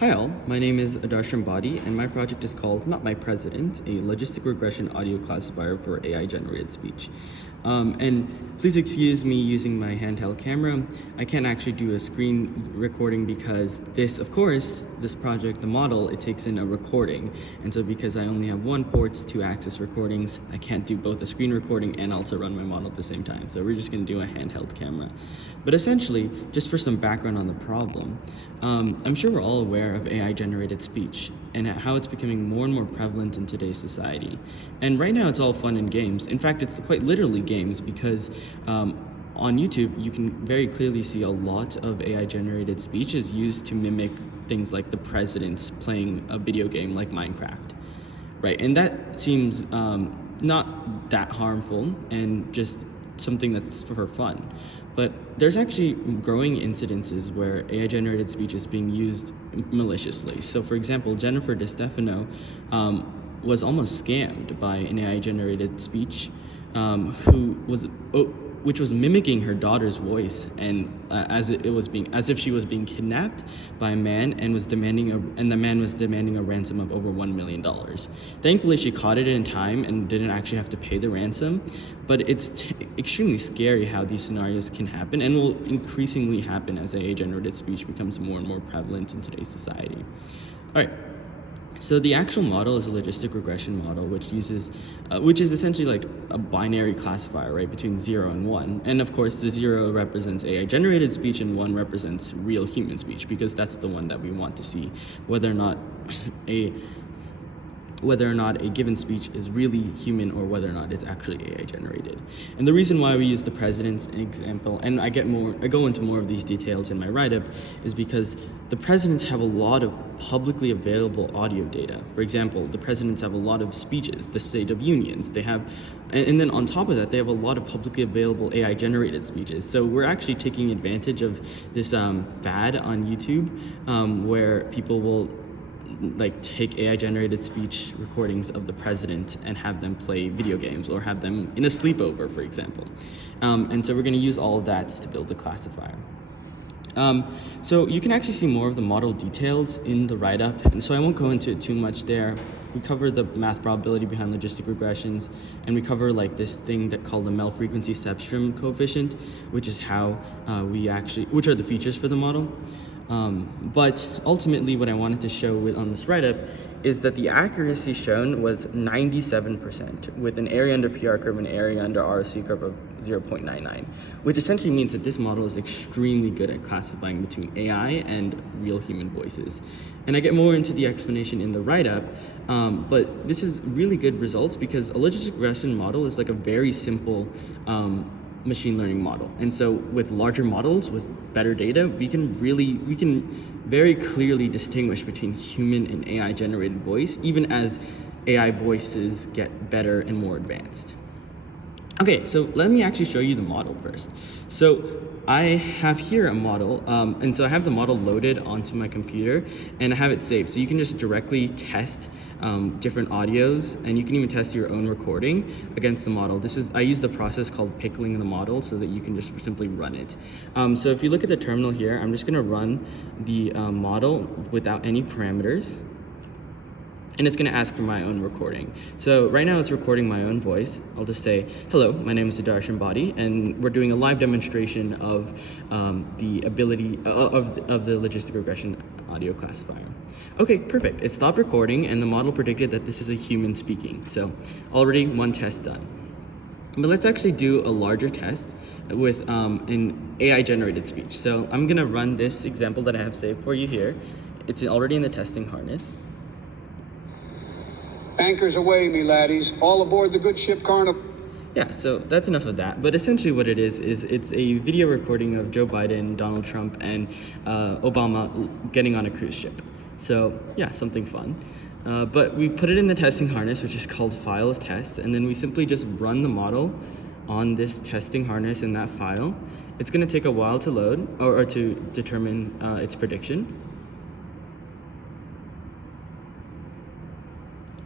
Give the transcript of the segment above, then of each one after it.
Hi all, my name is Adarsham Badi, and my project is called Not My President, a Logistic Regression audio classifier for AI-generated speech. And please excuse me using my handheld camera. I can't actually do a screen recording because this project, the model, it takes in a recording. And so because I only have one port to access recordings, I can't do both a screen recording and also run my model at the same time. So we're just gonna do a handheld camera. But essentially, just for some background on the problem, I'm sure we're all aware of AI-generated speech and how it's becoming more and more prevalent in today's society. And right now it's all fun and games. In fact, it's quite literally games because on YouTube, you can very clearly see a lot of AI-generated speech is used to mimic things like the presidents playing a video game like Minecraft, right? And that seems not that harmful and just something that's for fun. But there's actually growing incidences where AI-generated speech is being used maliciously. So for example, Jennifer DiStefano was almost scammed by an AI-generated speech which was mimicking her daughter's voice, and as if she was being kidnapped by a man and the man was demanding a ransom of over $1 million. Thankfully, she caught it in time and didn't actually have to pay the ransom, but it's extremely scary how these scenarios can happen and will increasingly happen as AI-generated speech becomes more and more prevalent in today's society. All right. So the actual model is a logistic regression model, which is essentially like a binary classifier, right, between 0 and 1. And of course, the 0 represents AI-generated speech and 1 represents real human speech, because that's the one that we want to see, whether or not a given speech is really human or whether or not it's actually AI generated. And the reason why we use the president's example, and I go into more of these details in my write-up, is because the presidents have a lot of publicly available audio data. For example, the presidents have a lot of speeches, the State of Unions. They have, and then on top of that, they have a lot of publicly available AI generated speeches. So we're actually taking advantage of this fad on YouTube where people will take AI generated speech recordings of the president and have them play video games or have them in a sleepover, for example. And so we're going to use all of that to build a classifier. So you can actually see more of the model details in the write-up, and so I won't go into it too much there. We cover the math probability behind logistic regressions, and we cover this thing called the Mel frequency substring coefficient, which is how which are the features for the model. But ultimately what I wanted to show on this write-up is that the accuracy shown was 97% with an area under PR curve and area under ROC curve of 0.99, which essentially means that this model is extremely good at classifying between AI and real human voices. And I get more into the explanation in the write-up, but this is really good results because a logistic regression model is like a very simple machine learning model. And so with larger models, with better data, we can very clearly distinguish between human and AI generated voice, even as AI voices get better and more advanced. Okay, so let me actually show you the model first. So I have here a model, and so I have the model loaded onto my computer, and I have it saved. So you can just directly test different audios, and you can even test your own recording against the model. I use the process called pickling the model so that you can just simply run it. So if you look at the terminal here, I'm just gonna run the model without any parameters. And it's going to ask for my own recording. So right now it's recording my own voice. I'll just say, hello, my name is Adarsham Badi, and we're doing a live demonstration of the ability of the logistic regression audio classifier. Okay, perfect. It stopped recording, and the model predicted that this is a human speaking. So already one test done. But let's actually do a larger test with an AI-generated speech. So I'm going to run this example that I have saved for you here. It's already in the testing harness. Anchors away, me laddies. All aboard the good ship Carnival. Yeah, so that's enough of that. But essentially what it is it's a video recording of Joe Biden, Donald Trump, and Obama getting on a cruise ship. So yeah, something fun. But we put it in the testing harness, which is called file of test, and then we simply just run the model on this testing harness in that file. It's going to take a while to load or to determine its prediction.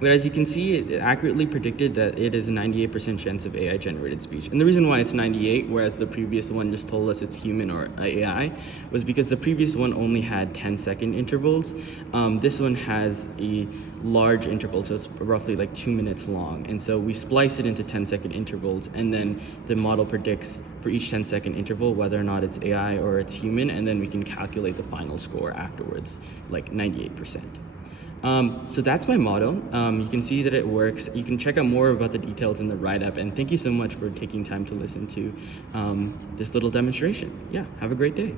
But as you can see, it accurately predicted that it is a 98% chance of AI-generated speech. And the reason why it's 98, whereas the previous one just told us it's human or AI, was because the previous one only had 10-second intervals. This one has a large interval, so it's roughly like 2 minutes long. And so we splice it into 10-second intervals, and then the model predicts for each 10-second interval whether or not it's AI or it's human, and then we can calculate the final score afterwards, like 98%. So that's my model. You can see that it works. You can check out more about the details in the write-up, and thank you so much for taking time to listen to this little demonstration. Yeah, have a great day.